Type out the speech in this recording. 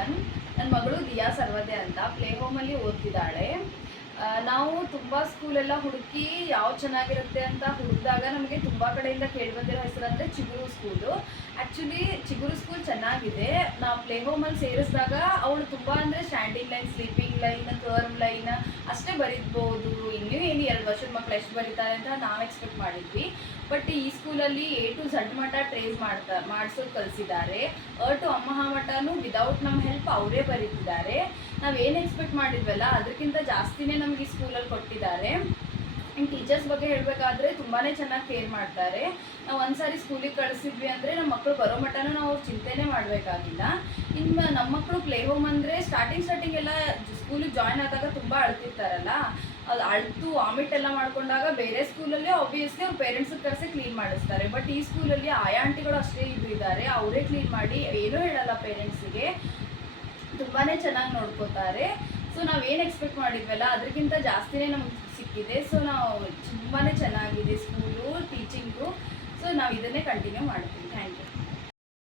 Everyone. ನನ್ನ ಮಗಳು ದಿಯಾ ಸರ್ವದೆ ಅಂತ ಪ್ಲೇ ಹೋಮಲ್ಲಿ ಓದ್ತಿದ್ದಾಳೆ. ನಾವು ತುಂಬ ಸ್ಕೂಲೆಲ್ಲ ಹುಡುಕಿ ಯಾವ ಚೆನ್ನಾಗಿರುತ್ತೆ ಅಂತ ಹುಡುಕಿದಾಗ ನಮಗೆ ತುಂಬ ಕಡೆಯಿಂದ ಕೇಳಿ ಬಂದಿರೋ ಹೆಸರಂದರೆ ಚಿಗುರು ಸ್ಕೂಲು. ಆ್ಯಕ್ಚುಲಿ ಚಿಗುರು ಸ್ಕೂಲ್ ಚೆನ್ನಾಗಿದೆ. ನಾವು ಪ್ಲೇ ಹೋಮಲ್ಲಿ ಸೇರಿಸಿದಾಗ ಅವಳು ತುಂಬ ಅಂದರೆ standing line, sleeping line, curve line ಅಷ್ಟೇ ಬರೀಬೋದು. ಇನ್ನೂ ಏನು 2 ವರ್ಷದ ಮಕ್ಕಳು ಎಷ್ಟು ಬರೀತಾರೆ ಅಂತ ನಾವು ಎಕ್ಸ್ಪೆಕ್ಟ್ ಮಾಡಿದ್ವಿ. ಬಟ್ ಈ ಸ್ಕೂಲಲ್ಲಿ A to Z ಮಟ್ಟ ಟ್ರೇಸ್ ಮಾಡಿಸೋದು ಕಲಿಸಿದ್ದಾರೆ. ಟು ಅಮ್ಮಹ ಮಟ್ಟನೂ ವಿದೌಟ್ ನಮ್ಮ ಹೆಲ್ಪ್ ಅವರೇ ಬರೀತಿದ್ದಾರೆ. ನಾವೇನು ಎಕ್ಸ್ಪೆಕ್ಟ್ ಮಾಡಿದ್ವಲ್ಲ ಅದಕ್ಕಿಂತ ಜಾಸ್ತಿನೇ ನಮಗೆ ಈ ಸ್ಕೂಲಲ್ಲಿ ಕೊಟ್ಟಿದ್ದಾರೆ. ಇನ್ನು ಟೀಚರ್ಸ್ ಬಗ್ಗೆ ಹೇಳಬೇಕಾದ್ರೆ ತುಂಬಾ ಚೆನ್ನಾಗಿ ಕೇರ್ ಮಾಡ್ತಾರೆ. ನಾವು ಒಂದ್ಸಾರಿ ಸ್ಕೂಲಿಗೆ ಕಳಿಸಿದ್ವಿ ಅಂದರೆ ನಮ್ಮ ಮಕ್ಕಳು ಬರೋ ಮಟ್ಟನೂ ನಾವು ಅವ್ರು ಚಿಂತೆನೇ ಮಾಡಬೇಕಾಗಿಲ್ಲ. ಇನ್ನು ನಮ್ಮ ಮಕ್ಕಳು ಪ್ಲೇ ಹೋಮ್ ಅಂದರೆ ಸ್ಟಾರ್ಟಿಂಗ್ ಎಲ್ಲ ಸ್ಕೂಲಿಗೆ ಜಾಯ್ನ್ ಆದಾಗ ತುಂಬ ಅಳ್ತಿರ್ತಾರಲ್ಲ, ಅದು ಅಳ್ತು ವಾಮಿಟ್ ಎಲ್ಲ ಮಾಡ್ಕೊಂಡಾಗ ಬೇರೆ ಸ್ಕೂಲಲ್ಲಿ ಆಬ್ವಿಯಸ್ಲಿ ಅವ್ರ ಪೇರೆಂಟ್ಸಿಗೆ ಕರೆಸಿ ಕ್ಲೀನ್ ಮಾಡಿಸ್ತಾರೆ. ಬಟ್ ಈ ಸ್ಕೂಲಲ್ಲಿ ಆಯಾ ಆಂಟಿಗಳು ಅಷ್ಟೇ ಇದ್ದಾರೆ, ಅವರೇ ಕ್ಲೀನ್ ಮಾಡಿ ಏನೂ ಹೇಳಲ್ಲ ಪೇರೆಂಟ್ಸಿಗೆ, ತುಂಬಾ ಚೆನ್ನಾಗಿ ನೋಡ್ಕೋತಾರೆ. ಸೊ ನಾವೇನು ಎಕ್ಸ್ಪೆಕ್ಟ್ ಮಾಡಿದ್ವಲ್ಲ ಅದಕ್ಕಿಂತ ಜಾಸ್ತಿನೇ ನಮ್ಗೆ ಸಿಕ್ಕಿದೆ. ಸೊ ನಾವು ತುಂಬಾ ಚೆನ್ನಾಗಿದೆ ಸ್ಕೂಲು, ಟೀಚಿಂಗು. ಸೊ ನಾವು ಇದನ್ನೇ ಕಂಟಿನ್ಯೂ ಮಾಡ್ತೀವಿ. Thank you.